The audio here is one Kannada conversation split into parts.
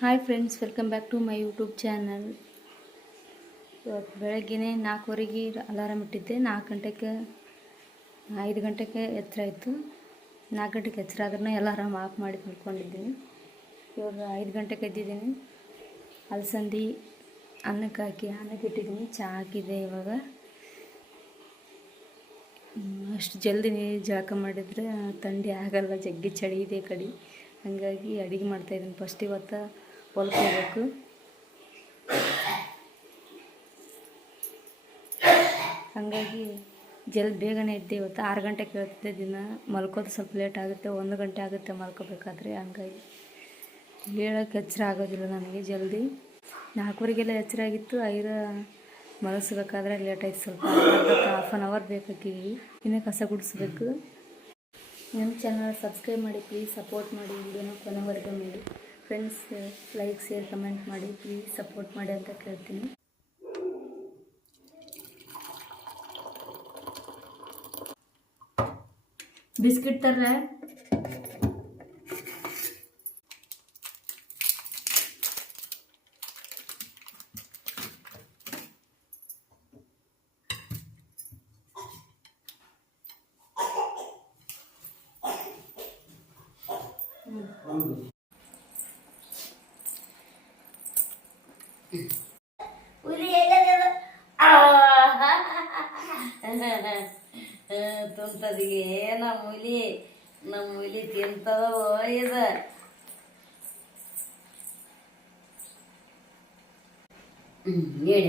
Hi friends, welcome back to my YouTube channel. ಇವತ್ತು ಬೆಳಗ್ಗೆ 4:15ಗೆ ಅಲಾರಾಮ್ ಇಟ್ಟಿದ್ದೆ. 5 ಗಂಟೆಗೆ ಎಚ್ಚರ ಆಯಿತು. 4 ಗಂಟೆಗೆ ಎಚ್ಚರ ಆದ್ರೂ ಅಲಾರಾಮ್ ಆಫ್ ಮಾಡಿ ಮಲ್ಕೊಂಡಿದ್ದೀನಿ. ಇವಾಗ 5 ಗಂಟೆಗೆ ಎದ್ದಿದ್ದೀನಿ. ಅಲಸಂದಿ ಅನ್ನಕ್ಕೆ ಹಾಕಿ ಅನ್ನಕ್ಕೆ ಇಟ್ಟಿದ್ದೀನಿ. ಚಹಾ ಹಾಕಿದೆ. ಇವಾಗ ಅಷ್ಟು ಜಲ್ದಿ ಜಳಕ ಮಾಡಿದರೆ ಥಂಡಿ ಆಗಲ್ಲ, ಜಗ್ಗಿ ಚಳಿ ಇದೆ ಕಡೆ. ಹಾಗಾಗಿ ಅಡುಗೆ ಮಾಡ್ತಾಯಿದ್ದೀನಿ. ಫಸ್ಟ್ ಇವತ್ತು ಹೊಲಕ್ಕೆ ಹೋಗ್ಬೇಕು. ಹಾಗಾಗಿ ಬೇಗನೆ ಇದ್ದೆ. ಇವತ್ತು 6 ಗಂಟೆಗೆ ಕೇಳ್ತಿದ್ದೆ. ದಿನ ಮಲ್ಕೋದು ಸ್ವಲ್ಪ ಲೇಟ್ ಆಗುತ್ತೆ, 1 ಗಂಟೆ ಆಗುತ್ತೆ ಮಲ್ಕೋಬೇಕಾದ್ರೆ. ಹಾಗಾಗಿ ಹೇಳೋಕ್ಕೆ ಎಚ್ಚರ ಆಗೋದಿಲ್ಲ ನನಗೆ ಜಲ್ದಿ. 4:15ಗೆಲ್ಲ ಎಚ್ಚರ ಆಗಿತ್ತು. 5 ಮಲಗಿಸ್ಬೇಕಾದ್ರೆ ಲೇಟ್ ಆಯ್ತು ಸ್ವಲ್ಪ. ಹಾಫ್ ಆನ್ ಅವರ್ ಬೇಕಾಗಿವಿ. ಇನ್ನೂ ಕಸ ಗುಡಿಸ್ಬೇಕು. ನನ್ನ ಚಾನಲ್ ಸಬ್ಸ್ಕ್ರೈಬ್ ಮಾಡಿ, ಪ್ಲೀಸ್ ಸಪೋರ್ಟ್ ಮಾಡಿ. ವಿಡಿಯೋನ ಕೊನೆವರೆಗೂ ಮಾಡಿ ಫ್ರೆಂಡ್ಸ್. ಲೈಕ್, ಶೇರ್, ಕಮೆಂಟ್ ಮಾಡಿ. ಪ್ಲೀಸ್ ಸಪೋರ್ಟ್ ಮಾಡಿ ಅಂತ ಕೇಳ್ತೀನಿ. ಬಿಸ್ಕಿಟ್ ತರ್ರೆ? ತುಂಟದಿಗೆ ನಮ್ಮ ಹುಲಿ ತಿಂತದೋ ಇದು. ಹೇಳ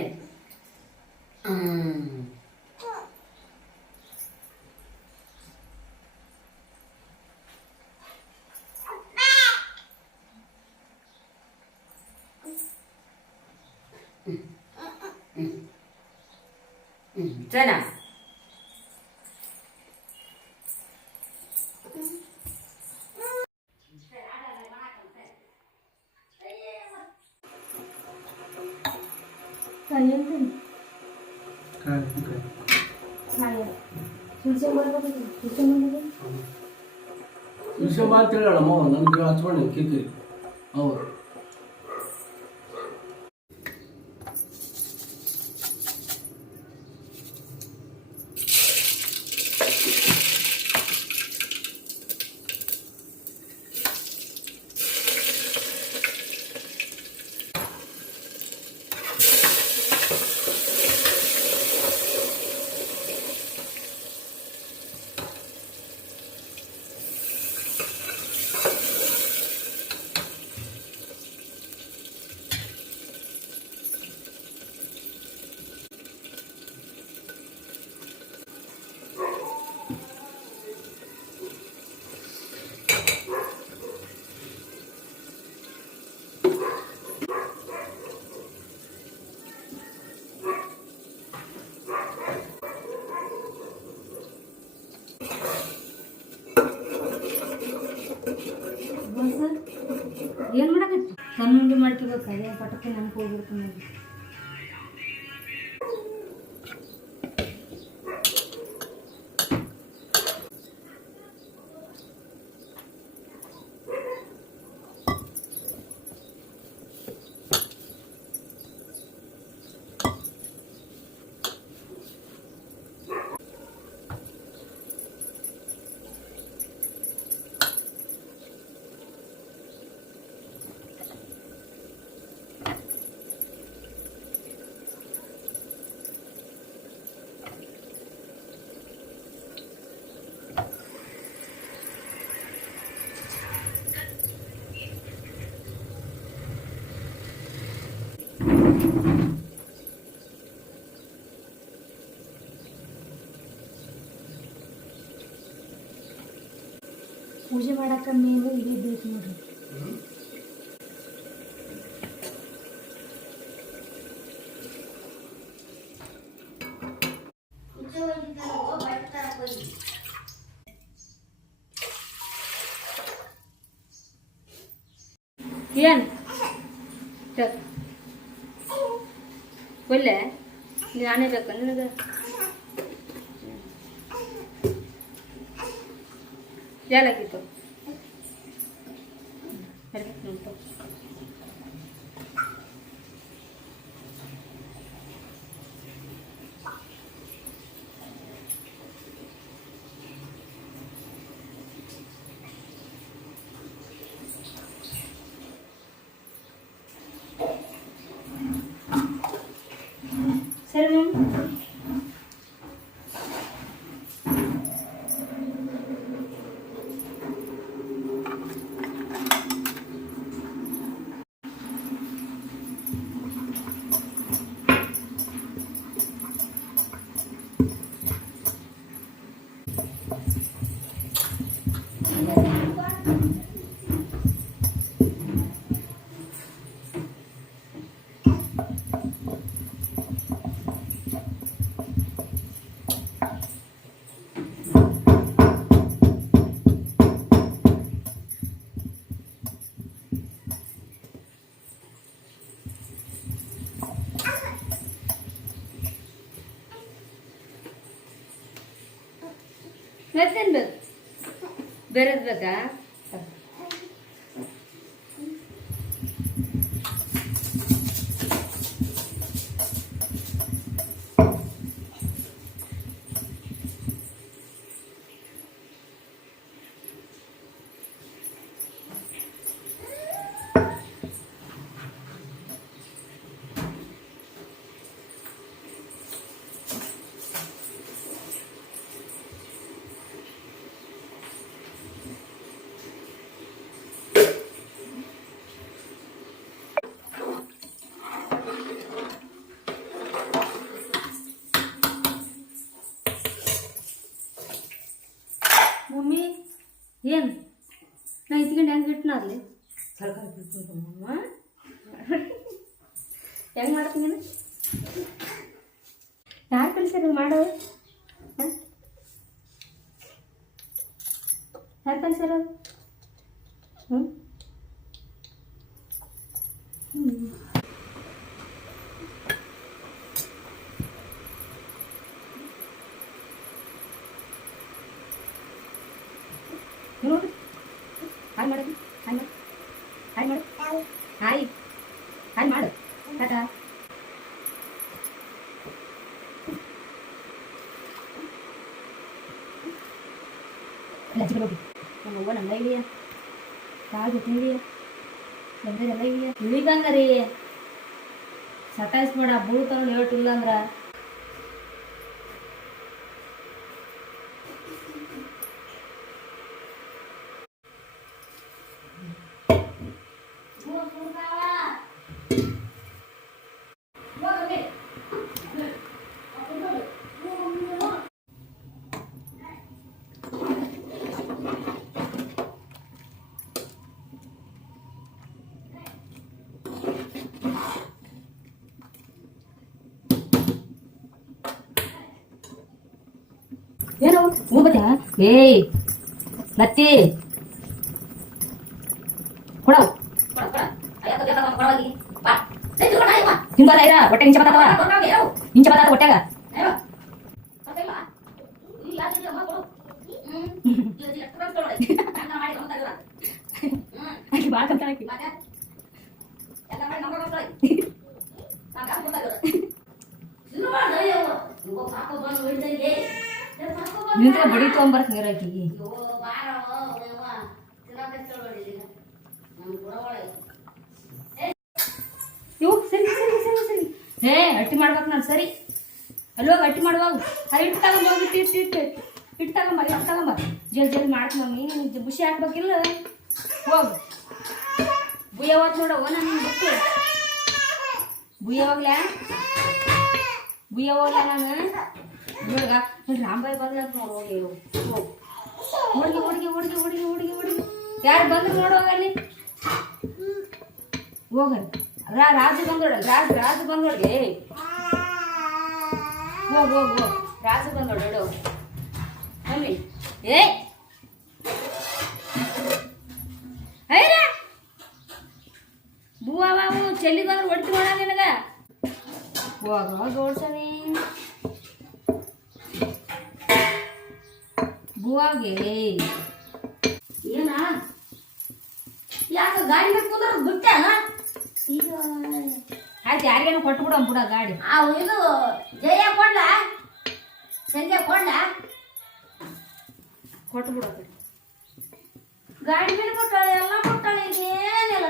ಚೆನ್ನಾ ಹೇಳಮ್ಮ ನನಗೆ ಹಚ್ಕೊಂಡು ಕಿಕ್ಕಿ ಹೌದು. ಏನು ಮಾಡಕತ್ತಿ? ಕಣ್ಣುಂಡಿ ಮಾಡ್ಕೋಬೇಕು. ಅದೇ ಪಟಕ್ಕೆ ನೆನಪು ಹೋಗ್ಬಿಡ್ತು. ಪೂಜೆ ಮಾಡಕ್ಕೆ ಮೇವು ಇದೇ ಬೇಕು ನೋಡ್ರಿ. ಏನು ಒಳ್ಳೆ ನಾನೇ ಬೇಕಾ ನಿನಗೆ? ಯಾಲಾಗಿತ್ತು ಸರಿ ಮ್ಯಾಮ್. ಮತ್ತೇನು ಬೇಕು? ಬೇರೆದು ಬೇಕಾ? ಮಮ್ಮಿ ಏನು ನಾ ಇತ್ಕೊಂಡು ಹೆಂಗೆ ಇಟ್ಟನ ಅಲ್ಲಿ ಸರ್ಕಾರ ಮಮ್ಮ ಹೆಂಗೆ ಮಾಡ್ತೀನಿ ನೀನು? ಯಾರು ಕಲಿಸ್ಯಾರ ಮಾಡೋ? ಯಾರು ಕಲಿಸ್ಯಾರ? ಹ್ಞೂ ನೋಡಿ ಹಾಯ್ ಮಾಡಿ ಹಾಯ್ ಮಾಡಿ ಹಾಯ್ ಮಾಡು ಹಾಯ್ ಹಾಯ್ ಮಾಡು ಟಾಟಾ. ಲಜ್ಜಿಗೆ ನಮ್ಮವ್ವ ನಂಗ ಇದೆಯಾ ಕಾಲು ಗೊತ್ತಿದೆಯಾ ಎಲ್ಲ ಇದೆಯಾ ಇಳಿಗಂಗ ರೀ ಸತಾಯಿಸ್ಬೇಡ ಬೂಳ್ತಾವ ಹೇಳ್ತಿಲ್ಲ ಅಂದ್ರ ಏನೋ ಹೋಗ್ಬತ್ತಾ? ಏಯ್ ಲತ್ತಿ ಕೊಡವು ತಿನ್ಬಾರ ಇರ ಹೊಟ್ಟೆ ಇಂಚ ಬತ್ತಾವ ಇಂಚ ಬತ್ತಾತ ಹೊಟ್ಟೆಗ ಭಾಳ ಕಂತ ನಿಂತ ಬಡಿ ತೊಗೊಂಬರ್ತ ನೀರಾಕಿ ಇವು ಸರಿ ಸರಿ ಸರಿ ಸರಿ ಹೇ ಅಟ್ಟಿ ಮಾಡ್ಬೇಕು ನಾನು ಸರಿ ಅಲ್ಲೋಗಿ ಅಟ್ಟಿ ಮಾಡುವಾಗ ಹಿಟ್ಟು ತಗೊಂಬೋಗಿ ಹಿಟ್ಟು ತಗೊಂಬ ಜಲ್ ಜಲ್ ಮಾಡ್ತು ಮಮ್ಮಿ ಬುಷಿ ಹಾಕ್ಬೇಕಿಲ್ಲ ಹೋಗು ಬುಯ್ಯವಾಗ ನೋಡವ ನಾನು ಬಿಟ್ಟು ಬುಯ್ಯವಾಗ್ಲ ನಾನು ನೋಡ್ಗ ರಾಂಬಾಯಿ ಬಂದ್ಲ ನೋಡು ಹೋಗಿ ಹುಡುಗಿ ಯಾರು ಬಂದ್ರು ನೋಡುವಾಗ ಅಲ್ಲಿ ಹೋಗಲ್ ರಾಜು ಬಂದೋಡಲ್ ರಾಜು ಬಂದೋಡ್ಗೆ ಹೋಗ್ ರಾಜು ಬಂದೋಡು ಮಮ್ಮಿ ಏ ಐರ ಬೂವಾ ಬಾಬು ಚೆಲ್ಲಿ ಬಂದ್ರೆ ಹೊಡ್ತಿ ನೋಡ ನಿನಗ ಹೋಗ ಓಡ್ಸಣಿ ಬೂವಾಗೆ ಏನ ಯಾಕ ಗಾಡಿ ಬಿಟ್ಕೊಂಡ್ರ ಬಿಟ್ಟಾನ ಈಗ ಆಯ್ತು ಯಾರಿಗೇನು ಕೊಟ್ಟು ಬಿಡ ಗಾಡಿ ಇದು ಜಯ ಕೊಡ್ಲ ಸಂಜೆ ಕೊಡ್ಲ ಕೊಟ್ಟು ಬಿಡ ಗಾಡಿ ಮೇಲೆ ಕೊಟ್ಟಾಳೆ ಎಲ್ಲ ಕೊಟ್ಟಾಳೆ ಈಗ ಏನಿಲ್ಲ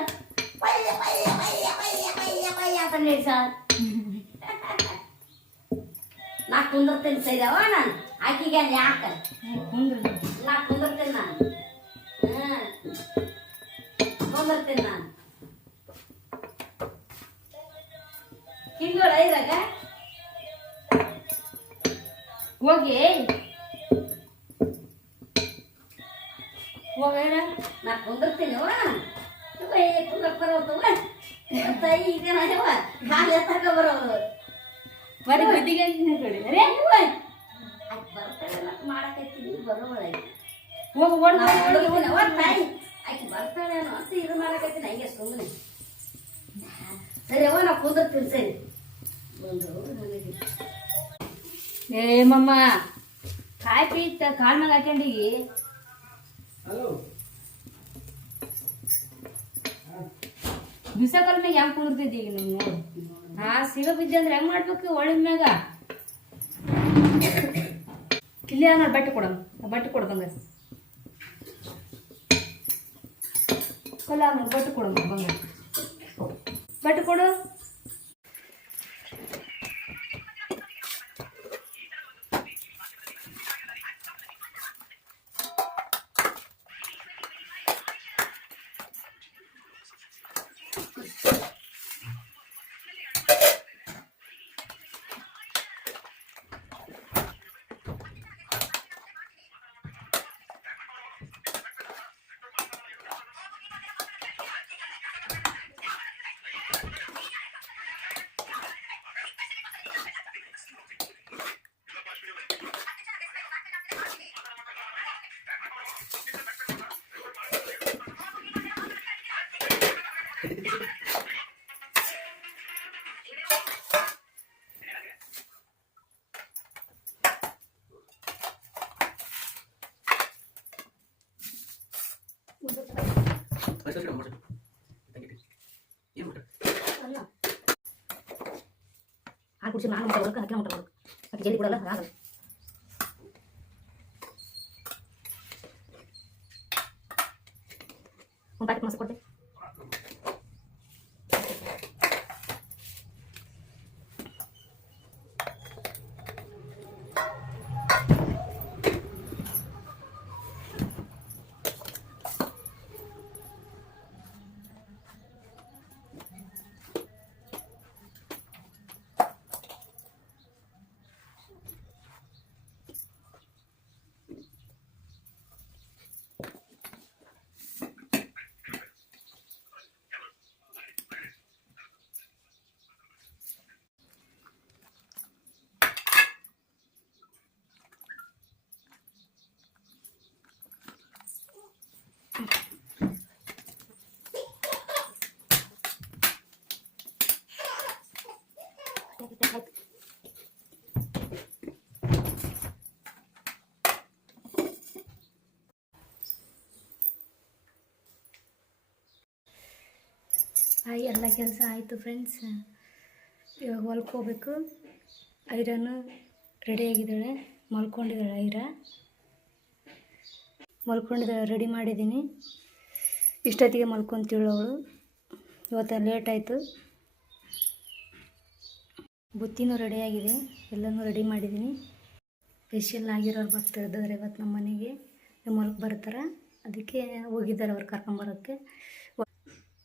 ಪಯ್ಯ ಪಯ್ಯ ಪಯ್ಯ ಪಯ್ಯ ಪಯ್ಯ ಪಯ್ಯ ಅಂತ ಸರ್ ನಾ ಕುಂದಿರ್ತೇನೆ ಸರಿಯವ ನಾನು ಆಕಿಗೆ ಯಾಕ ಕುಂದ್ರಿ ನಾ ಕುಂದಿರ್ತೇನೆ ನಾನು ಕುಂದಿರ್ತೇನೆ ನಾನು ಹಿಂಗಳ ಇರಾಗ ಹೋಗಿ ಹೋಗ ನಾ ಕುಂದಿರ್ತೀನಿ ಕುಂದ್ರಕ್ ಬರೋತವ ತಾಯಿ ಇದೇನವ ಹಾಲು ಎತ್ತಾಕ ಬರೋದು ಬರೀ ಬುದ್ಧಿಗೆ ನೋಡಿ ಅರೇ ಆಕೆ ಬರ್ತಾಳೆ ಮಾಡಕತ್ತೀನಿ ಬರೋವಳ ಹೋಗಿ ಓಡ್ ತಾಯಿ ಆಕೆ ಬರ್ತಾಳೇನೋ ಅಂತ ಇದು ಮಾಡಕತ್ತೀನಿ ಹಂಗೆ ಸುಮ್ಮನೆ ಸರಿ ಅವ ನಾವು ಕುಂದಿರ್ತೀನಿ ಸರಿ ಬಂದ್ರು ನನಗೆ ಏ ಮಮ್ಮ ಕಾಯಿ ಪೀತ ಕಾಲ್ ಮ್ಯಾಗ ಹಾಕೊಂಡಿಗಿ ಹಲೋ ಬಿಸಕಲ್ ಮ್ಯಾಗ ಹೆಂಗ್ ಕುಂದಿರ್ತಿದ್ದಿ ಈಗ ನೀವು ಹಾ ಸಿಗ ಬಿದ್ದೆ ಅಂದ್ರೆ ಹೆಂಗ್ ಮಾಡ್ಬೇಕು ಒಳ್ಳೆ ಮ್ಯಾಗ ಇಲ್ಲೇ ನಾನು ಬಟ್ಟೆ ಕೊಡಮ್ ಬಟ್ಟೆ ಕೊಡ್ಬಂಗ ಕೊಲ್ಲ ಬಟ್ಟೆ ಕೊಡಮ್ ಬಂಗ ಬಟ್ಟೆ ಕೊಡು ಹಾಲು ಕುಡಿಸಿ ನಾನು ಊಟ ಬರ್ಬೇಕು ಅದಕ್ಕೆ ಊಟ ಬರ್ಬೇಕು ಅದಕ್ಕೆ ಜಲ್ದಿ ಕೊಡಲ್ಲ ಆಗಲ್ಲ ಒಂದು ಪ್ಯಾಕೆಟ್ ಮೊಸರು ಕೊಡ್ತೆ ಎಲ್ಲ ಕೆಲಸ ಆಯಿತು ಫ್ರೆಂಡ್ಸ್. ಇವಾಗ ಹೊಲ್ಕ್ಕೆ ಹೋಗ್ಬೇಕು. ಐರನ್ನು ರೆಡಿಯಾಗಿದ್ದಾಳೆ, ಮಲ್ಕೊಂಡಿದ್ದಾಳೆ. ಮಲ್ಕೊಂಡಿದ್ದಾಳೆ, ರೆಡಿ ಮಾಡಿದ್ದೀನಿ. ಇಷ್ಟೊತ್ತಿಗೆ ಮಲ್ಕೊತೀಳು ಅವಳು. ಇವತ್ತು ಲೇಟ್ ಆಯಿತು. ಬುತ್ತಿನೂ ರೆಡಿಯಾಗಿದೆ, ಎಲ್ಲನೂ ರೆಡಿ ಮಾಡಿದ್ದೀನಿ. ಸ್ಪೆಷಲ್ ಆಗಿರೋರು ಬರ್ತಿದ್ದಾರೆ ಇವತ್ತು ನಮ್ಮ ಮನೆಗೆ. ಹೊಲ್ಕ್ಕೆ ಬರ್ತಾರೆ, ಅದಕ್ಕೆ ಹೋಗಿದ್ದಾರೆ ಅವ್ರು ಕರ್ಕೊಂಬರೋಕ್ಕೆ.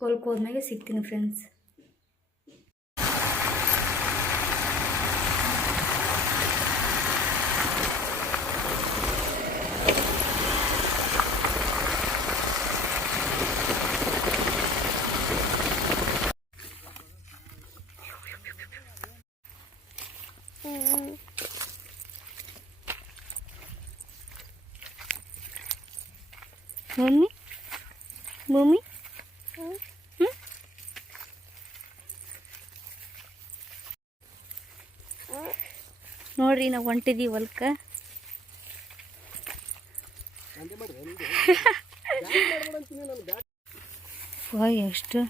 ಹೊಲ್ಕ್ಕೆ ಹೋದ್ಮೇಲೆ ಸಿಗ್ತೀನಿ ಫ್ರೆಂಡ್ಸ್. ಮಮ್ಮಿ ಮಮ್ಮಿ ನೋಡ್ರಿ, ನಾವು ಹೊಂಟಿದ್ದೀವಿ ಹೊಲ್ಕ. ಎಷ್ಟು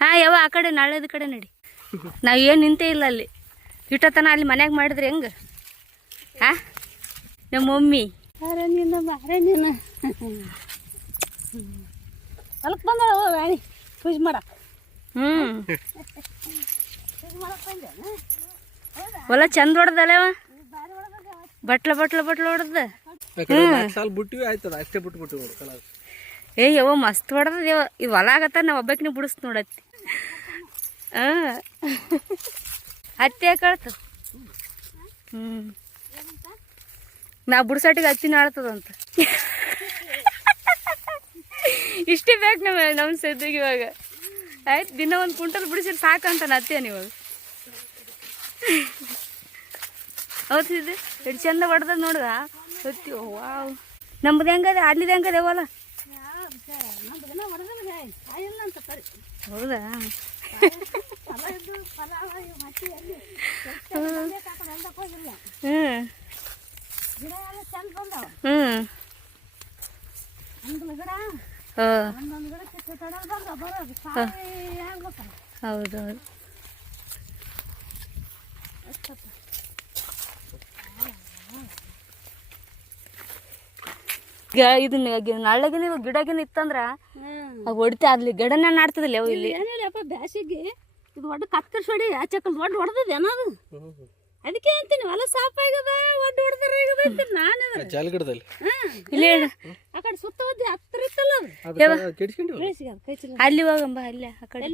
ಹಾಂ ಯಾವ ಆ ಕಡೆ ನಾಳೆದ ಕಡೆ ನಡಿ. ನಾವು ಏನು ನಿಂತೇ ಇಲ್ಲ ಅಲ್ಲಿ. ಇಟ್ಟತನ ಅಲ್ಲಿ ಮನ್ಯಾಗ ಮಾಡಿದ್ರಿ ಹೆಂಗೆ? ಹಾಂ ನಮ್ಮ ಮಮ್ಮಿ ಬಾರೆ ನೀನು ಹೊಲಕ್ಕೆ ಬಂದಾಳ ರಾಣಿ ಪೂಜೆ ಮಾಡಕ್ಕೆ. ಹೊಲ ಚಂದ ಹೊಡೆದಲ್ಲವ, ಬಟ್ಲ ಹೊಡೆದ. ಸಾಲ ಬಿಟ್ಟಿವಿ ಆಯ್ತದ ಅಷ್ಟೇ ಬಿಟ್ಟು ಏ ಯವ್ವ ಮಸ್ತ್ ಹೊಡೆದ ಯವ್ವ. ಇದು ಹೊಲ ಆಗತ್ತ ನಾ ಒಬ್ಬಾಕಿನ ಬಿಡಿಸ್ ನೋಡತ್ತಿ. ಹತ್ತಿ ಕಳ್ತ. ನಾ ಬಿಡ್ಸಾಟಿಗೆ ಹತ್ತಿನ ಆಡ್ತದಂತ. ಇಷ್ಟೇ ಬೇಕು ನಮ್ಮ ಸದ್ಯಗೆ ಇವಾಗ. ಆಯ್ತು ದಿನ ಒಂದು ಕುಂಟಲ್ ಬಿಡಿಸಿದ್ರೆ ಸಾಕಂತ ಹತ್ತೇನು ಇವಾಗ. ಹೌದಿದ್ದು ಎಷ್ಟು ಚಂದ ಹೊಡೆದ ನೋಡ್ದ ಹೊತ್ತಿ. ವಾವ್ ನಮ್ದು ಹೆಂಗದೆ ಅಲ್ಲಿದು ಹೆಂಗದೆ ಹೊಲ? ಹೌದಾ? ಹೌದೌದು. ಇದನ್ನ ನಳ್ಳಗಿನ ಗಿಡಗಿನ ಇತ್ತಂದ್ರ ಹೊಡಿತಾ ಅಲ್ಲಿ ಗಿಡನ ನಾಡ್ತದಿಲ್ಲ ಅವು ಇಲ್ಲಿ. ಏನಿಲ್ಲಪ್ಪ ಬ್ಯಾಸಿಗೆ ಇದು ಒಡ್ಡ ಕತ್ತರಿಸಿ ಹೊಡಿ ಆಚಕಲ್ ಒಡ್ಡು ಹೊಡೆದಿದೆ ಏನದು. ಅದಕ್ಕೆ ಅಂತೀನಿ ಹೊಲ ಸಾಪ್ ಆಗದ ಒಡ್ಡು ಹೊಡೆದ್ರ ಅಂತೀನಿ ನಾನು. ಇಲ್ಲಿ ಆ ಕಡೆ ಸುತ್ತ ಒದ್ದಿ ಹತ್ರ ಇತ್ತಲ್ಲ ಅಲ್ಲಿ ಹೋಗಂಬ ಅಲ್ಲೇ ಆ ಕಡೆ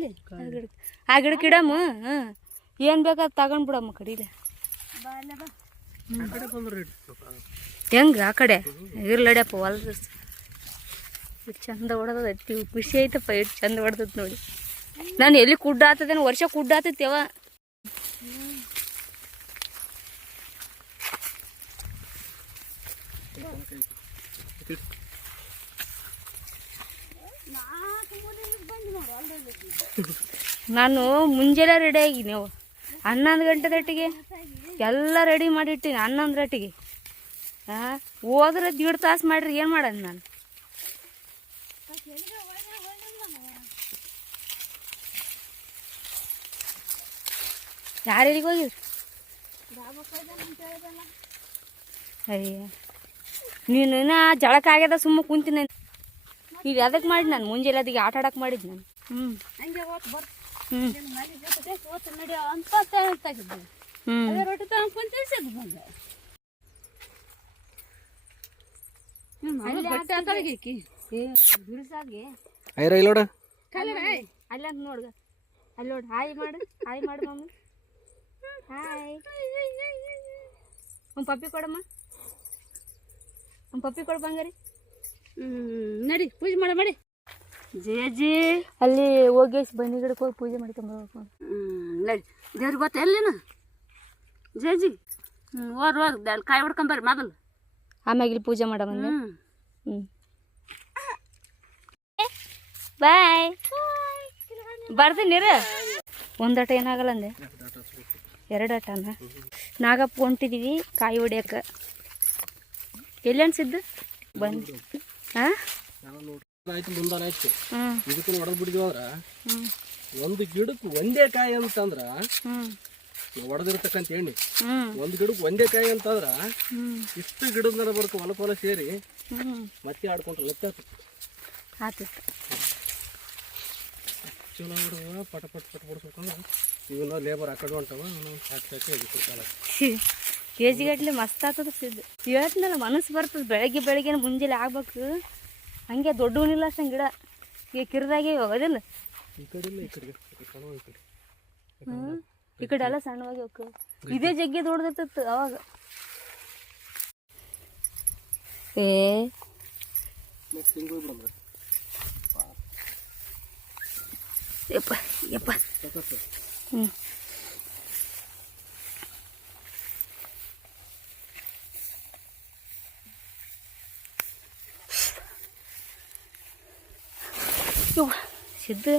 ಆ ಗಿಡಕ್ಕೆ ಇಡಮ್ಮ. ಏನ್ ಬೇಕಾದ್ ತಗೊಂಡ್ಬಿಡಮ್ಮ ಕಡಿಲೆ. ಹೆಂಗ ಆ ಕಡೆ ಇರ್ಲಡ್ಯಪ್ಪ ಹೊಲದ ಎಷ್ಟು ಚಂದ ಹೊಡೆದ ಹತ್ತಿ. ಖುಷಿ ಆಯ್ತಪ್ಪ ಎಷ್ಟು ಚಂದ ಹೊಡೆದತ್ ನೋಡಿ. ನಾನು ಎಲ್ಲಿ ಕುಡ್ಡ ಆತದೇನು ವರ್ಷ ಕುಡ್ಡ ಆತೈತೆವ. ನಾನು ಮುಂಜಾನೆ ರೆಡಿ ಆಗಿ ನೀವು 11 ಗಂಟೆ ದಟ್ಟಿಗೆ ಎಲ್ಲ ರೆಡಿ ಮಾಡಿಟ್ಟಿನಿ. 11 ಗಂಟೆಗೆ ಹೋದ್ರೆ 1.5 ತಾಸು ಮಾಡ್ರಿ ಏನು ಮಾಡೋದು ನಾನು. ಯಾರಿಗೆ ಹೋಗಿದ್ರಿ? ಅಯ್ಯ ನೀನು ಜಳಕ ಆಗ್ಯದ ಸುಮ್ಮ ಕುಂತೀನಿ. ಈಗ ಅದಕ್ಕೆ ಮಾಡಿ ನಾನು ಮುಂಜಾನೆ ಅದಕ್ಕೆ ಆಟ ಆಡಕ್ಕೆ ಮಾಡಿದ್ದು ನಾನು. ಅಲ್ಲಿ ಅಂತ ನೋಡ್ಗ ಅಲ್ಲಿ ನೋಡಿ. ಹಾಯ್ ಮಾಡು ಮಮ್ಮಿ. ಹಾಯ್. ಒಂದು ಪಪ್ಪಿ ಕೊಡಮ್ಮ. ಒಂದು ಪಪ್ಪಿ ಕೊಡು ಬಂಗಾರಿ. ನಡಿ ಪೂಜೆ ಮಾಡಿ ಜೇಜಿ ಅಲ್ಲಿ ಹೋಗಿ ಬನ್ನಿ ಗಿಡಕ್ಕೆ ಹೋಗಿ ಪೂಜೆ ಮಾಡ್ಕೊಂಬರ್ಬೇಕು. ನಡಿ ದೇವ್ರಿಗೆ ಗೊತ್ತ ಎಲ್ಲಿನ ಜೇಜಿ. ಓರ್ ಅಲ್ಲಿ ಕಾಯಿ ಹೊಡ್ಕೊಂಬರ್ರಿ ಮೊದಲು, ಆಮ್ಯಾಗ ಇಲ್ಲಿ ಪೂಜೆ ಮಾಡ ಬಂದೆ. ಬಾಯ್ ಬರ್ತೀನಿ ನೀರು. ಒಂದಟ ಏನಾಗಲ್ಲ ಅಂದೆ, 2 ಆಟನ. ನಾಗಪ್ಪ ಹೊಂಟಿದೀವಿ ಕಾಯಿ ಹೊಡಿಯಕ್ಕೆ. ಎಲ್ಲಿ ಅನ್ಸಿದ್ದು ಬಂದು? ಹಾಂ ಇದಕ್ಕೆ ಹೊಡೆದ್ ಬಿಟ್ಟಿದ್ವಿ ಒಂದು ಗಿಡಕ್ಕೆ ಒಂದೇ ಕಾಯಿ ಅಂತಂದ್ರ ಹೊಡೆದಿರ್ತಕ್ಕಂತ ಎಣ್ಣೆ. ಒಂದು ಗಿಡಕ್ಕೆ ಒಂದೇ ಕಾಯಿ ಅಂತಂದ್ರ ಇಷ್ಟು ಗಿಡದ ಬರ್ತು ಹೊಲ ಸೇರಿ ಮತ್ತೆ ಆಡ್ಕೊಂಡ್ರೆ ಲೆಕ್ಕ ಆತಿತ್ತು. ಚಲೋ ಹೊಡೆದ ಪಟ ಬಿಡಿಸ್ಬೇಕಂದ್ರೆ ಇವನ್ನ ಲೇಬರ್ ಆ ಕಡೆ ಹೊಂಟವ ಸಾಕಿ ಕೊಡ್ತಾರ. ಕೆ ಜಿ ಗಟ್ಲೆ ಮಸ್ತ್ ಆಗ್ತದ ಸಿದ್ದು. ಇವತ್ತಿನಲ್ಲ ಮನಸ್ಸು ಬರ್ತದೆ. ಬೆಳಗ್ಗೆ ಮುಂಜಾನೆ ಆಗ್ಬೇಕು. ಹಂಗೆ ದೊಡ್ಡವನಿಲ್ಲ ಅಷ್ಟಂಗೆ ಗಿಡ ಈಗ ಕಿರಿದಾಗೆ ಹೋಗೋದಿಲ್ಲ. ಈ ಕಡೆ ಇಲ್ಲ, ಈ ಕಡೆ ಈ ಕಡೆ ಎಲ್ಲ ಸಣ್ಣವಾಗಿ ಹೋಗ್ತವೆ. ಇದೇ ಜಗ್ಗೆ ದೊಡ್ಡದಿರ್ತಿತ್ತು ಅವಾಗ. ಯಪ್ಪ ಹ್ಞೂ ಸಿದ್ದು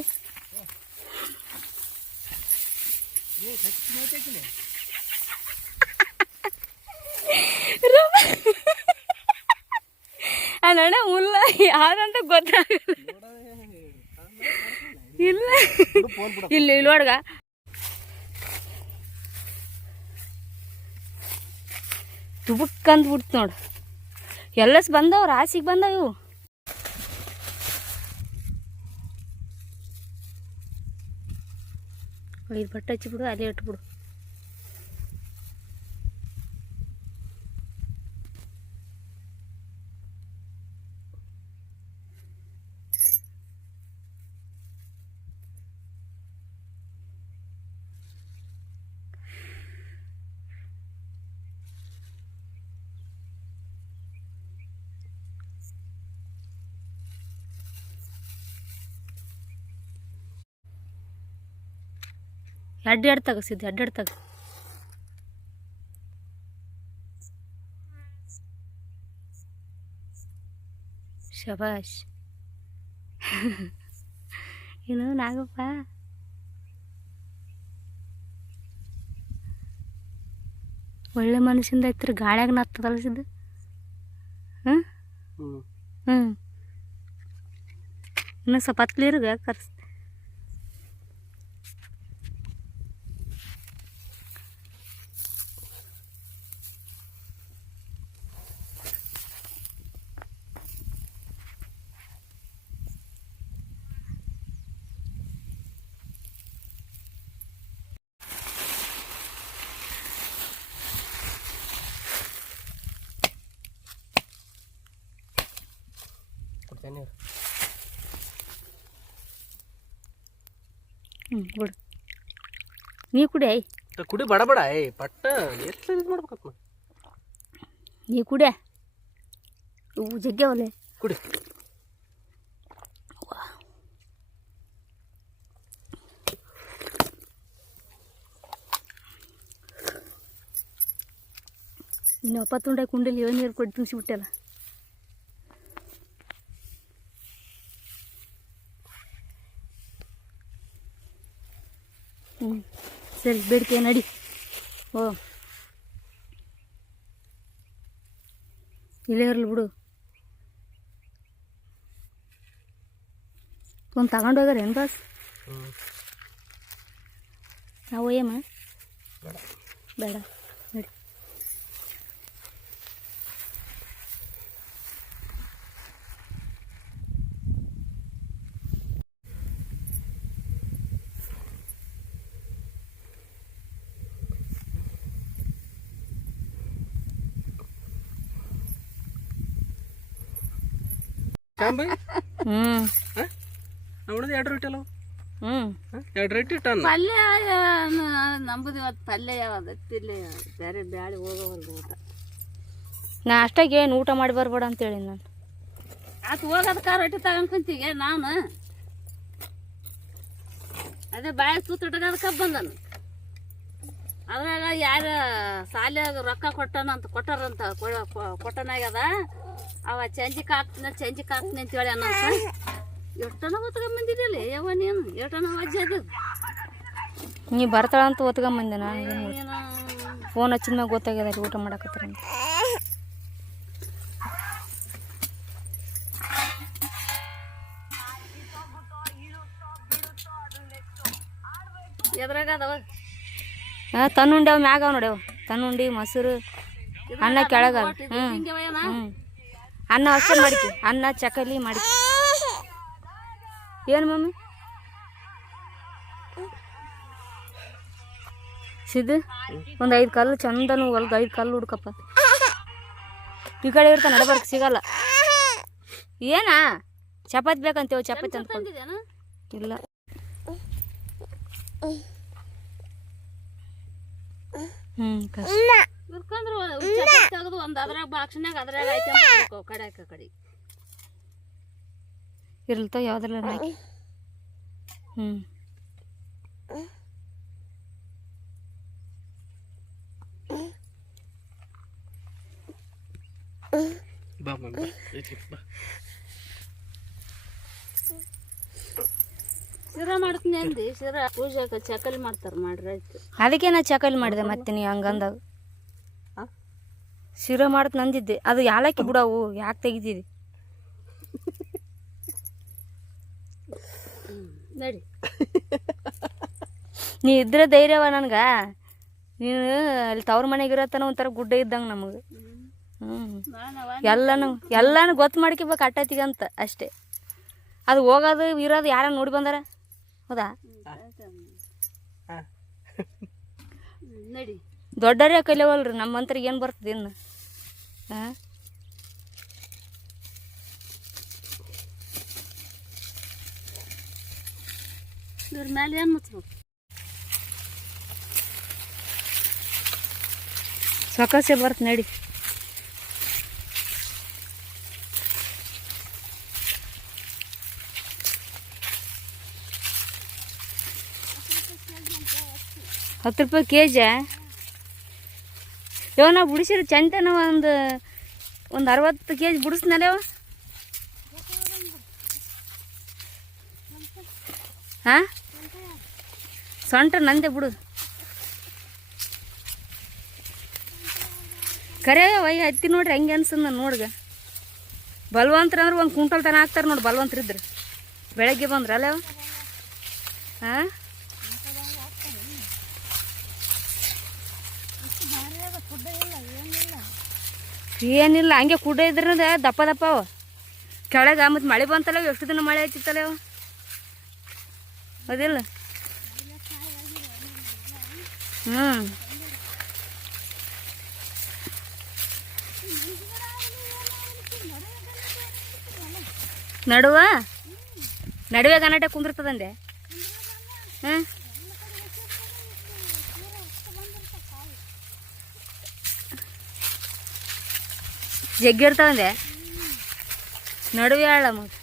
ಅಣ್ಣ ಮುಲ್ಲ ಯಾವ್ದಂತ ಗೊತ್ತಾಗಲ್ಲ. ಇಲ್ಲ ಇಲ್ಲಿ ನೋಡ್ಗ ತುಬಕ್ಕಂತ ಬಿಡ್ತು ನೋಡು. ಎಲ್ಲಸ್ ಬಂದವ ರಾಸಿಗೆ ಬಂದವ ಇವು. ಇದು ಬಟ್ಟೆ ಹಚ್ಚಿಬಿಡು, ಅಲ್ಲೇ ಇಟ್ಬಿಡು. ಅಡ್ಡಾಡ್ ತಗಸಿದ್ದು ಅಡ್ಡಾಡ್ ತಗ. ಶಬಾಷ್. ಏನು ನಾಗಪ್ಪ ಒಳ್ಳೆ ಮನುಷ್ಯಂದ ಐತ್ರಿ. ಗಾಳ್ಯಾಗ ನತ್ತ ತಲಸಿದ್ದು. ಹ್ಞೂ ಹ್ಞೂ ಇನ್ನು ಸ್ವಲ್ಪ ಹತ್ಲಿರ್ಗ ಕರ್ಸ್. ಬಿಡು ನೀ ಕುಡಿ. ಕುಡಿ ಬಡ ಬಡ ಪಟ್ಟ ಎಷ್ಟು ಇದು ಮಾಡ್ಬೇಕತ್ ನೀ ಕುಡಿಯ ಜಗ್ಗೆ ಒಲೆ ಕುಡಿ. ಇನ್ನು ಒಪ್ಪತ್ತುಂಡೆ ಕುಂಡಲಿ ಏನು ನೀರು ಕೊಟ್ಟು ತುಂಬಿಸಿಬಿಟ್ಟೆಲ್ಲ. ಸರಿ ಬೇಡಿಕೆ ನಡಿ. ಓ ಇಲ್ಲೇ ಇರಲಿ ಬಿಡು. ಒಂದು ತಗೊಂಡು ಹೋಗ್ಯಾರ ಏನು ಬಾಸ್? ನಾವು ಒಯ್ಯಮ್ಮ ಬೇಡ ನಡಿ. ನೋಡಿದ 2 ರೊಟ್ಟಿ ಅಲ್ಲ. 2 ರೊಟ್ಟಿ ಪಲ್ಯ ನಂಬುದು ಇವತ್ತು ಪಲ್ಯ ಯಾವ್ದು ಬೇರೆ ಬ್ಯಾಳಿ ಹೋಗೋವಲ್ದು ಊಟ. ನಾ ಅಷ್ಟಾಗಿ ಏನು ಊಟ ಮಾಡಿ ಬರ್ಬೇಡ ಅಂತೇಳಿ ನಾನು. ಆತು ಹೋಗೋದಕ್ಕೆ ರೊಟ್ಟಿ ತಗೊಂಡ್ ಕುಂತೀಗ ನಾನು ಅದೇ ಬಾಯಿ ತೂತಿಟ್ಕೋದಕ್ಕೆ ಬಂದನು. ಅದ್ರಾಗ ಯಾರ ಸಾಲ್ಯಾಗ ರೊಕ್ಕ ಕೊಟ್ಟಾರಂತ ಕೊಟ್ಟನಾಗ್ಯದ. ಅವ ಚಂಜಿಗೆ ಹಾಕ್ತೀನಿ ಅಂತೇಳಿ ಅನ್ನೋದು. ಎಷ್ಟನ ಹೊತ್ಕೊಂಬಂದಿರಲ್ಲ ಯಾವ ನೀನು ಎಷ್ಟನ ಅಜ್ಜಿ ಅದು. ನೀ ಬರ್ತಾಳ ಅಂತ ಹೊತ್ಕೊಂಬಂದೆ. ನಾನು ಫೋನ್ ಹಚ್ಚಿದ ಮ್ಯಾಗ ಗೊತ್ತಾಗ್ಯದ ಊಟ ಮಾಡಕತ್ತರ ಅಂತ. ಎದ್ರಾಗ ಅದಾವ ತನ್ನುಂಡಿ ಅವ ಮ್ಯಾಗ ಅವ ನೋಡ್ಯವ. ತನ್ನುಂಡಿ ಮೊಸರು ಅನ್ನ ಕೆಳಗ. ಅನ್ನ ಅಷ್ಟೇ ಮಾಡಿಕಿ. ಅನ್ನ ಚಕಲಿ ಮಾಡಿಕಿ. ಏನು ಮಮ್ಮಿ ಸಿದ್ದು ಒಂದು 5 ಕಲ್ಲು ಚಂದನು ಹೊಲ್ಗೆ 5 ಕಲ್ಲು ಹುಡ್ಕಪ್ಪ. ಈ ಕಡೆ ಇರ್ತಾನೆ ನಡಬರ್ಕ್ ಸಿಗಲ್ಲ. ಏನಾ ಚಪಾತಿ ಬೇಕಂತೇವ ಚಪಾತಿ ಅಂದ್ಕೊಂಡು ಇಲ್ಲ. ತೆಗೆದು ಒಂದು ಅದ್ರಾಗ ಬಾಕ್ಸ್ನಾಗ ಅದ್ರಾಗ ಐತೆ ಕಡೆ ಕಡೆ ಇರ್ಲತ್ತ ಯಾವ್ದ್ರಲ್ಲ ಹಾಕಿ. ಶಿರಾ ಮಾಡ್ತೀನಿ ಅಂದಿ. ಶಿರಾ ಪೂಜೆಗೆ ಚಕಲಿ ಮಾಡ್ತಾರೆ ಮಾಡ್ರಿ ಆಯ್ತು. ಅದಕ್ಕೆ ನಾ ಚಕಲಿ ಮಾಡಿದೆ. ಮತ್ತೆ ನೀ ಹಂಗಂದಾಗ ಶಿರಾ ಮಾಡತ್ ನಂದಿದ್ದೆ. ಅದು ಯಾಲಕ್ಕಿ ಬಿಡವು ಯಾಕೆ ತೆಗಿತಿದ್ದಿ ನಡಿ. ನೀ ಇದ್ರೆ ಧೈರ್ಯವ ನನ್ಗೆ. ನೀನು ಅಲ್ಲಿ ತವ್ರ ಮನೆಗೆ ಇರತ್ತನ ಒಂಥರ ಗುಡ್ಡ ಇದ್ದಂಗೆ ನಮಗೆ. ಹ್ಞೂ ಎಲ್ಲನೂ ಗೊತ್ತು ಮಾಡ್ಕೋಬೇಕು ಅಟ್ಟತಿಗಂತ ಅಷ್ಟೇ. ಅದು ಹೋಗೋದು ಇರೋದು ಯಾರ ನೋಡಿ ಬಂದಾರ ಹೌದಾ? ನಡಿ ದೊಡ್ಡರೇ ಕಲಿಯವಲ್ರಿ, ನಮ್ಮ ಮಂತ್ರಿಗೆ ಏನು ಬರ್ತದೆ ಇನ್ನು? ಹಾಂ, ಇದ್ರ ಮೇಲೆ ಏನು ಮುಚ್ಬೇಕು? ಸೊಕಸೆ ಬರ್ತ ನಡಿ. ₹10 ಕೆಜಿ. ಯೋ ನಾವು ಬಿಡಿಸಿರಿ ಚಂತನ ಒಂದು 60 ಕೆಜಿ ಬಿಡಿಸ್ನಲ್ಲವ. ಹಾಂ, ಸೊಂಟ ನಂದೆ ಬಿಡು. ಕರೆ ವೈ ಹತ್ತಿ ನೋಡ್ರಿ ಹೆಂಗೆ ಅನ್ಸಂದ ನೋಡ್ಗ. ಬಲ್ವಂತ್ರ ಅಂದ್ರೆ 1 ಕ್ವಿಂಟಲ್ ತನ ಹಾಕ್ತಾರೆ ನೋಡಿ ಬಲ್ವಂತ್ರಿದ್ರೆ. ಬೆಳಗ್ಗೆ ಬಂದ್ರೆ ಅಲ್ಲವ. ಹಾಂ, ಏನಿಲ್ಲ ಹಂಗೆ ಕುಡ್ಡ ಇದ್ರ ದಪ್ಪ ದಪ್ಪ ಅವ ಕೆಳಗೆ. ಮತ್ತು ಮಳೆ ಬಂತಲ್ಲ, ಎಷ್ಟು ದಿನ ಮಳೆ ಹಚ್ಚಿತ್ತಲ್ಲ ಅವ, ಅದಿಲ್ಲ? ಹ್ಞೂ, ನಡುವೆ ಗನಾಟೆ ಕುಂದಿರ್ತದಂದೆ. ಹಾಂ, ಜಗ್ಗಿರ್ತಾವಂದೆ ನಡುವೆ ಆಳ ಮತ್ತು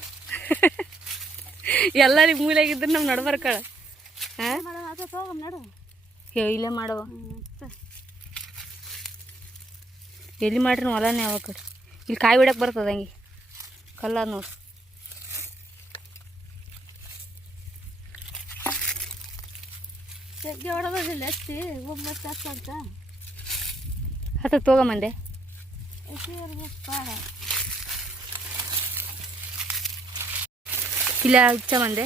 ಎಲ್ಲರಿಗೆ ಮೂಲೆಯಾಗಿದ್ರೆ ನಮ್ಮ ನಡ್ಬರ್ಕಳ. ಹಾಂ, ಇಲ್ಲೇ ಮಾಡವ. ಎಲ್ಲಿ ಮಾಡ್ರಿ ಹೊಲನೇ ಯಾವ ಕಡೆ. ಇಲ್ಲಿ ಕಾಯಿ ಬಿಡಕ್ಕೆ ಬರ್ತದ ಹಂಗೆ ಕಲ್ಲ ನೋಡಿ. ಸೆಗ್ಗೆ ಹೊಡೋದಿಲ್ಲ ಎತ್ತಿ ಒಬ್ಬತ್ತು ಅಂತ ಹತ್ತಕ್ಕೆ ತೊಗೊಂಬಂದೆ. ಇಲ್ಲೇ ಹಚ್ಚಮಂದೆ,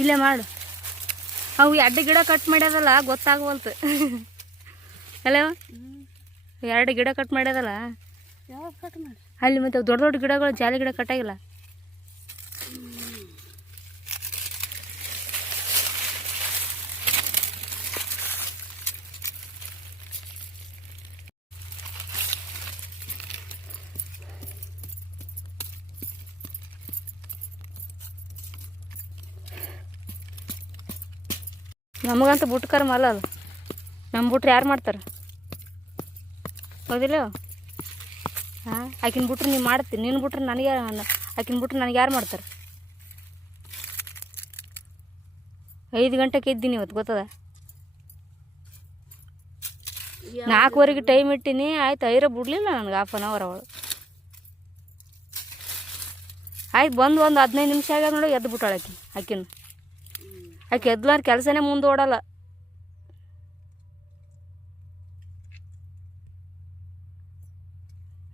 ಇಲ್ಲೇ ಮಾಡು. ಅವು 2 ಗಿಡ ಕಟ್ ಮಾಡ್ಯದಲ್ಲ ಗೊತ್ತಾಗವಲ್ತು ಅಲ್ಲವ. 2 ಗಿಡ ಕಟ್ ಮಾಡ್ಯದಲ್ಲ ಯಾವಾಗ ಕಟ್ ಮಾಡಿ ಅಲ್ಲಿ. ಮತ್ತು ದೊಡ್ಡ ದೊಡ್ಡ ಗಿಡಗಳು ಜಾಲಿ ಗಿಡ ಕಟ್ಟಾಗಿಲ್ಲ. ನಮಗಂತ ಬುಟ್ಕರ್ ಮಲ್ಲ ಅದು. ನಮ್ಮ ಬಿಟ್ರೆ ಯಾರು ಮಾಡ್ತಾರೆ ಹೌದಿಲ್ಲ? ಹಾಂ, ಆಕಿನ ಬಿಟ್ರೆ ನೀವು ಮಾಡ್ತೀನಿ, ನೀನು ಬಿಟ್ರೆ ನನಗೆ, ಆಕಿನ ಬಿಟ್ರೆ ನನಗೆ ಯಾರು ಮಾಡ್ತಾರೆ? 5 ಗಂಟೆಗೆ ಇದ್ದೀನಿ ಇವತ್ತು ಗೊತ್ತದ. 4ವರೆಗೆ ಟೈಮ್ ಇಟ್ಟೀನಿ. ಆಯ್ತು, ಐರ ಬಿಡಲಿಲ್ಲ ನನಗೆ 1/2 ಅವರ್ ಅವಳು. ಆಯ್ತು, ಬಂದು ಒಂದು 15 ನಿಮಿಷ ಆಗ್ಯದ ನೋಡಿ ಎದ್ದು ಬಿಟ್ಟಾಳೆ ಆಕಿನ. ಆಕೆ ಎದ್ಲಾರ ಕೆಲಸನೇ ಮುಂದೋಡಲ್ಲ.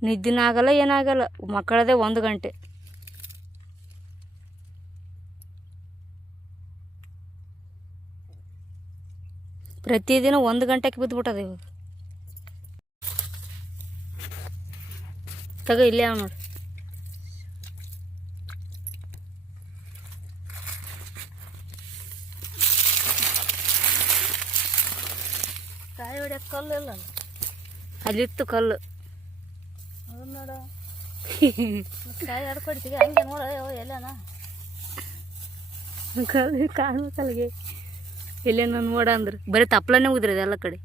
ನಿದ್ದಿನ ಆಗಲ್ಲ, ಏನಾಗಲ್ಲ. ಮಕ್ಕಳದೇ 1 ಗಂಟೆ. ಪ್ರತಿದಿನ 1 ಗಂಟೆಗೆ ಬಿದ್ದುಬಿಟ್ಟದ ಇವಾಗ. ತಗೋ ಇಲ್ಲೇ ಅವ ನೋಡಿ. ಕಾಯಿ ಹೊಡ್ಯಕ್ಕೆ ಕಲ್ಲು ಇಲ್ಲ ಅಲ್ಲಿತ್ತು ಕಲ್ಲು. ಅದು ನೋಡ ಕಾಯಿ ಹರ್ಕೊಡ್ತೀವಿ ಹಂಗೆ ನೋಡ ಎಲ್ಲನ ಕಲ್ಲು ಕಾಣ್ಬೇಕಲ್ಲಿಗೆ. ಇಲ್ಲೇ ನಾನು ನೋಡ ಅಂದ್ರೆ ಬರೀ ತಪ್ಪಲನೇ ಉದ್ರದೆ ಎಲ್ಲ ಕಡೆ.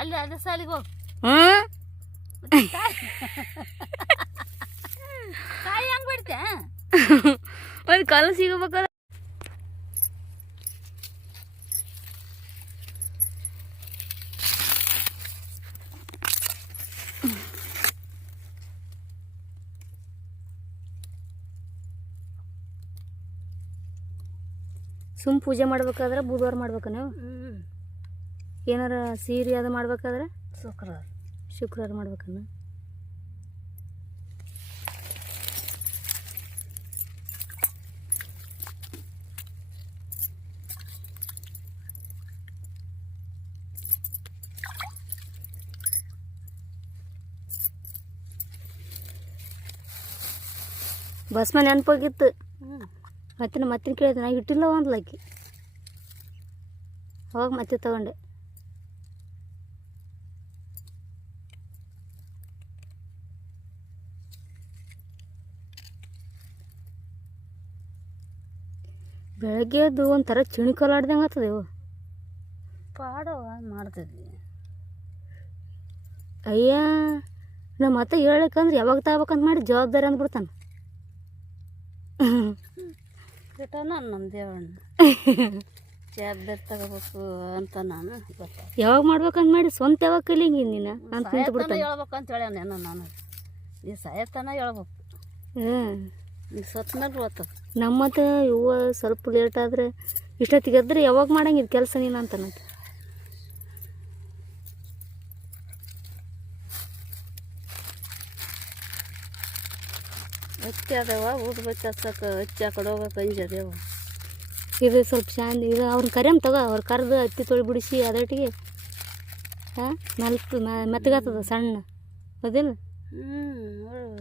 ಅಲ್ಲಿ ಅದೇ ಸಾಲಿಗೆ ಹೋಗಿ ಕಾಯಿ ಹಂಗೆ ಬಿಡ್ತೆ. ಒಂದು ಕಲ್ಲು ಸಿಗಬೇಕಲ್ಲ. ಸುಮ್ಮ ಪೂಜೆ ಮಾಡ್ಬೇಕಾದ್ರೆ ಬುಧವಾರ ಮಾಡ್ಬೇಕು ನೀವು. ಏನಾರ ಸೀರೆ ಅದು ಮಾಡ್ಬೇಕಾದ್ರೆ ಶುಕ್ರವಾರ ಮಾಡ್ಬೇಕನ್ನ. ಭಸ್ಮ ನೆನಪಾಗಿತ್ತು. ಮತ್ತೆ ಕೇಳಿದೆ ನಾ ಇಟ್ಟಿಲ್ಲ ಒಂದ್ಲಕ್ಕಿ. ಅವಾಗ ಮತ್ತೆ ತಗೊಂಡೆ. ಬೆಳಗ್ಗೆ ಅದು ಒಂಥರ ಚಿಣಿಕಲಾಡ್ದಂಗೆ ಆಗ್ತದೆ ಇವು. ಪಾಡವ ಮಾಡ್ತಿದ್ವಿ. ಅಯ್ಯ ನಮ್ಮ ಅತ್ತ ಹೇಳ್ಬೇಕಂದ್ರೆ ಯಾವಾಗ ತಗೋಬೇಕಂತ ಮಾಡಿ ಜವಾಬ್ದಾರಿ ಅಂದ್ಬಿಡ್ತಾನೆ. ರಿಟರ್ನ್ ನಮ್ಮ ದೇವಣ್ಣ ಜವಾಬ್ದಾರಿ ತಗೋಬೇಕು ಅಂತ ನಾನು ಗೊತ್ತ. ಯಾವಾಗ ಮಾಡ್ಬೇಕಂತ ಮಾಡಿ ಸ್ವಂತ ಯಾವಾಗ ಕಲಿಂಗಿ ನೀನು ಅಂತ ನಿಂತು ಬಿಡ್ತಾನೆ. ಹೇಳ್ಬೇಕಂತ ಹೇಳ್ಯಾನೇನೋ ನಾನು. ಈ ಸಾಯತನ ಹೇಳ್ಬೇಕು. ಈ ಸತ್ ಮೇಲೆ ಓದ್ತದೆ. ನಮ್ಮತ್ತ ಇವ ಸ್ವಲ್ಪ ಲೇಟ್ ಆದರೆ ಇಷ್ಟೊತ್ತಿಗೆ ಎದ್ರೆ ಯಾವಾಗ ಮಾಡಂಗಿದ್ದು ಕೆಲಸ ನೀನು ಅಂತನಂತ. ಹಚ್ಚಿ ಅದಾವ ಊಟ ಬಚ್ಚ ಹಚ್ಚಕ್ಕೆ ಹಚ್ಚಿ ಆ ಕಡೆ ಹೋಗಕ್ಕೆ ಅಂಜದೇವ. ಇದು ಸ್ವಲ್ಪ ಶಾಂತಿ ಇದು ಅವ್ರನ್ನ ಕರೆಯಮ್ ತಗೋ. ಅವ್ರು ಕರೆದು ಹತ್ತಿ ತೊಳಿ ಬಿಡಿಸಿ ಅದೊಟ್ಟಿಗೆ ಮೆತ್ತಗಾಗ್ತದ ಸಣ್ಣ ಹೌದಿಲ್ಲ.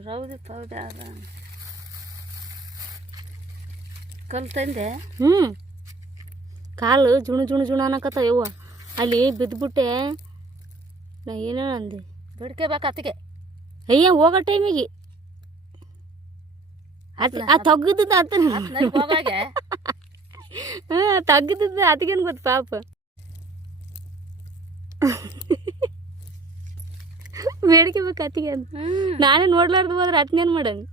ರೌದಿ ಪೌದಿ ಅದ ಕಲ್ ತಂದೆ. ಕಾಲು ಜುಣು ಅನ್ನಕತ್ತಾವ ಯವ್ವ. ಅಲ್ಲಿ ಬಿದ್ದುಬಿಟ್ಟೆ. ನಾ ಏನೇಳ ಅಂದೆ ಬಿಡ್ಕೋಬೇಕು ಅತ್ತಿಗೆ. ಅಯ್ಯ ಹೋಗೋ ಟೈಮಿಗೆ ಆ ತಗ್ಗಿದ್ದ ಅತ್ತನ ಹೋಗಾಗೆ ತಗ್ಗಿದ್ದ ಅತಿಗೇನು ಗೊತ್ತು ಪಾಪ. ಬೇಡ್ಕೋಬೇಕು ಅತಿಗೆ ಅಂತ. ನಾನೇ ನೋಡ್ಲಾರ್ದು ಹೋದ್ರೆ ಅತ್ನೇನು ಮಾಡಂಗ.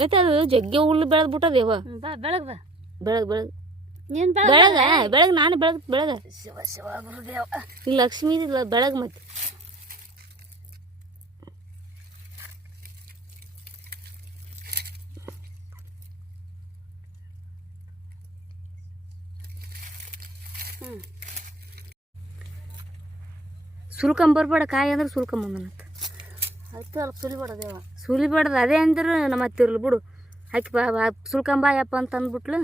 ಮತ್ತೆ ಅದು ಜಗ್ಗೆ ಹುಲ್ಲು ಬೆಳೆದು ಬಿಟ್ಟದೇವ. ಬೆಳಗ್ದ ಬೆಳಗ್ಗೆ ನೀನು ಬೆಳಗ್ಗೆ ನಾನು ಬೆಳಗ್ಗೆ ಶಿವ ಶಿವ ಗುರುದೇವ. ಈಗ ಲಕ್ಷ್ಮೀ ಇದಿಲ್ಲ ಬೆಳಗ್ಗೆ ಮತ್ತೆ. ಸುಲ್ಕೊಂಬರ್ಬೇಡ ಕಾಯಿ ಅಂದ್ರೆ ಸುಲ್ಕೊಂಬಂದನತ್ತ. ಆಯ್ತು ಅಲ್ಲಿ ಸುಲಿಬೇಡದೇವ. ಸುಲಿಬೇಡ್ದು ಅದೇ ಅಂದ್ರೆ ನಮ್ಮ ಹತ್ತಿರ್ಲಿ ಬಿಡು. ಹಾಕಿ ಬಾ ಸುಲ್ಕೊಂಬ ಯಪ್ಪ ಅಂತ ಅಂದ್ಬಿಟ್ಲು.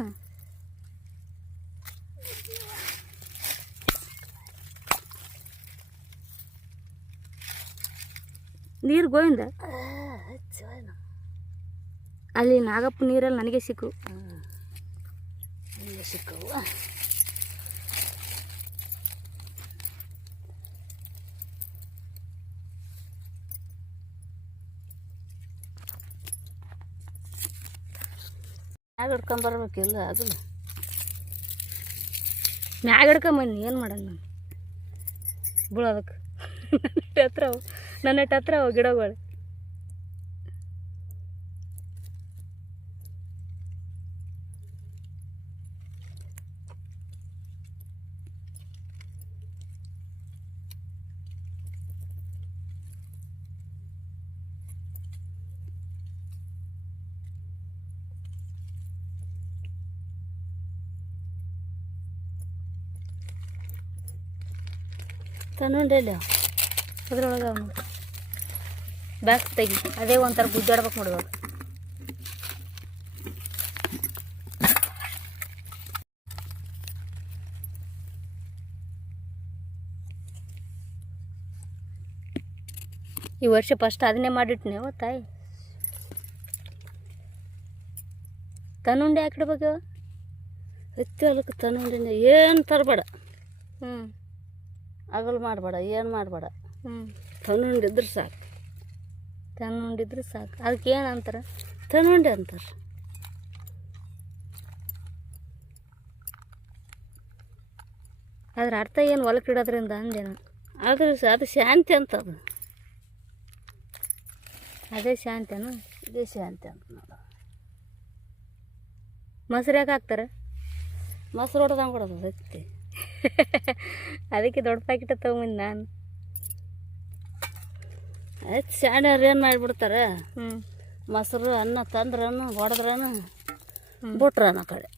ನೀರು ಗೋವಿಂದ ಅಲ್ಲಿ ನಾಗಪ್ಪ ನೀರಲ್ಲಿ ನನಗೆ ಸಿಕ್ಕು. ಸಿಕ್ಕವು ಮ್ಯಾಗ ಹಿಡ್ಕೊಂಬರ್ಬೇಕಿಲ್ಲ ಅದು ಮ್ಯಾಗ ಹಿಡ್ಕೊಂಬನ್ನಿ ಏನು ಮಾಡೋಣ ನಾನು ಬೀಳೋದಕ್ಕೆ. ನನ್ನ ಹತ್ರ ಅವು ಗಿಡಗಳು. ತಗೊಂಡಿಲ್ಲ ಅದ್ರೊಳಗೆ ಅವನು ಬ್ಯಾಗ್ ತೆಗಿ. ಅದೇ ಒಂಥರ ಗುದ್ದಾಡ್ಬೇಕು ನೋಡುವಾಗ. ಈ ವರ್ಷ ಫಸ್ಟ್ ಅದನ್ನೇ ಮಾಡಿಟ್ನೇವ ತಾಯಿ. ತನುಂಡೆ ಹಾಕಿಡ್ಬೇಕು. ಹತ್ತಿ ಹೊಲಕ್ಕೆ ತಗೊಂಡಿನ ಏನು ತರಬೇಡ. ಅಗಲು ಮಾಡಬೇಡ, ಏನು ಮಾಡಬೇಡ. ತಗೊಂಡಿದ್ರೆ ಸಾಕು. ತನುಂಡಿದ್ರೆ ಸಾಕು. ಅದಕ್ಕೆ ಏನು ಅಂತಾರೆ? ತಗೊಂಡೆ ಅಂತಾರೆ. ಅದ್ರ ಅರ್ಥ ಏನು ಹೊಲಕ್ಕೆ ಇಡೋದ್ರಿಂದ ಅಂದೇನು? ಆದ್ರೆ ಅದು ಶಾಂತಿ ಅಂತ. ಅದು ಅದೇ ಶಾಂತಿನಾ? ಇದೇ ಶಾಂತಿ ಅಂತ ನೋಡು. ಮೊಸರು ಯಾಕೆ ಹಾಕ್ತಾರೆ? ಮೊಸರು ಹೊಡೆದಂಗೆ ಕೊಡೋದು ಹತ್ತಿ. ಅದಕ್ಕೆ ದೊಡ್ಡ ಪ್ಯಾಕೆಟ್ ತೊಗೊಂಬಂದು ನಾನು. ಆಯ್ತು ಶಾಣ್ಯವ್ರು ಏನು ಮಾಡಿಬಿಡ್ತಾರೆ, ಮೊಸರು ಅನ್ನ ತಂದ್ರನು ಹೊಡೆದ್ರನು ಬಿಟ್ರನ ಕಡೆ.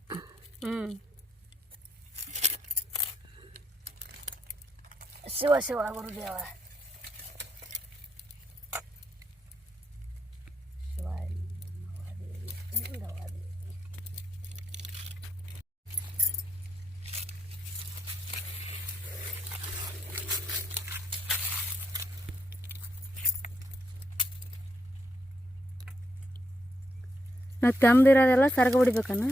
ಶಿವ ಶಿವ ಗುರುದೇವ. ನಾವು ತಂದಿರೋದೆಲ್ಲ ಸರ್ಗ ಹೊಡಿಬೇಕನ?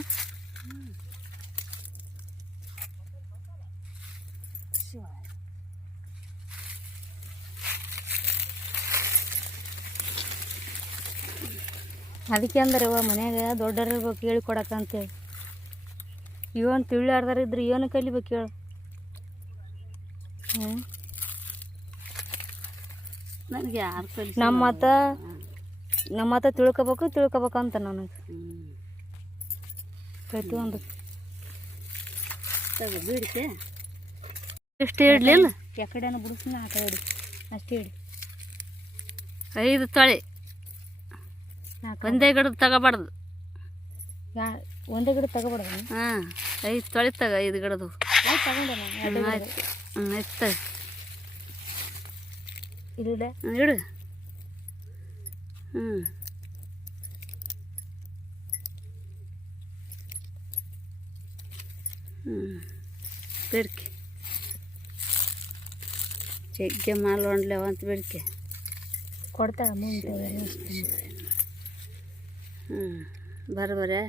ಅದಕ್ಕೆ ಅಂದ್ರೆ ಮನ್ಯಾಗ ದೊಡ್ಡವ್ರು ಇರ್ಬೇಕು ಹೇಳಿಕೊಡಕ್ಕಂತೇಳಿ. ಇವನ್ ತಿಳಿಯಾರ್ದಾರ ಇದ್ರೆ ಏನು ಕಲಿಬೇಕು ಹೇಳು? ನನಗೆ ಯಾರು ಕಲಿಸಿ ನಮ್ಮ ಮಾತ ತಿಳ್ಕೊಬೇಕಂತ ನನಗೆ ಪ್ರತಿಯೊಂದು ಬಿಡಿಕೆ ಎಷ್ಟು ಇಡ್ಲಿಲ್ಲ ಎಕಡೆನ ಬಿಡಿಸ್ನ ಆ ಕಡೆ ಇಡಿ ಅಷ್ಟೇ ಇಡಿ. 5 ತೊಳೆ ಒಂದೇ ಗಿಡ ತಗೋಬಾರ್ದು. ಒಂದೇ ಗಿಡ ತಗೋಬಾರ್ದು. ಹಾಂ 5 ತೊಳೆ 5 ಗಿಡದು ತಗೊಂಡೆ ನಾನು. ಆಯ್ತು. ಆಯ್ತು ಇಲ್ಲೇ ಇಡು. ಬಿಡ್ಕೆ ಜಗ್ಗೆ ಮಾಲ್ ಹೊಂಡ್ಲೇವ ಅಂತ ಬಿಡ್ಕೆ ಕೊಡ್ತಾರ ಮುಂದೆ. ಬರಬರೇ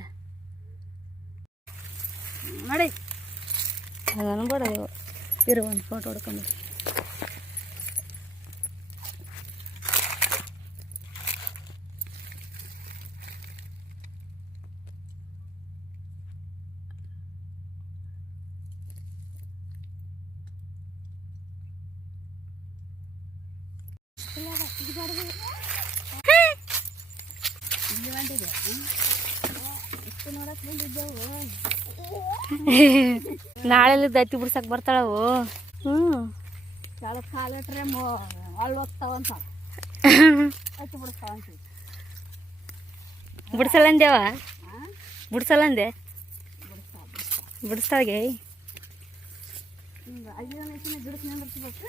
ಮಾಡಿ ಅದು ಅನ್ಬೇಡ. ಇರು ಒಂದು ಫೋಟೋ ಹೊಡ್ಕೊಂಡು. ನಾಳೆಲ್ಲಿ ದತ್ತಿ ಬಿಡ್ಸಕ್ ಬರ್ತಾಳವು. ಕಾಲಿಟ್ರೆ ಅಲ್ಲಿ ಹೋಗ್ತಾವಂತ ಹಚ್ಚಿ ಬಿಡಿಸ್ತಾವಂತ. ಬಿಡ್ಸಲ್ಲಂದೇವ ಬಿಡ್ಸಲ್ಲಂದೆ ಬಿಡಿಸ್ತಾಗೆ. ಗಿಡಕ್ಕೆ ನಿಂದಿರ್ಸ್ಬೇಕು.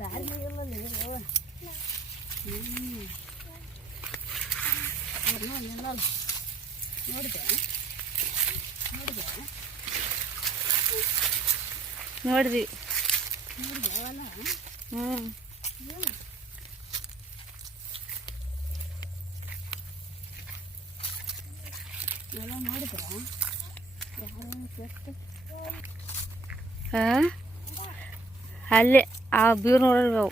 ದಾರಿ ನೋಡಿದ್ವಿ. ಅಲ್ಲೇ ಆ ಬೀರ್ ನೋಡ್ರಿ ಅವು.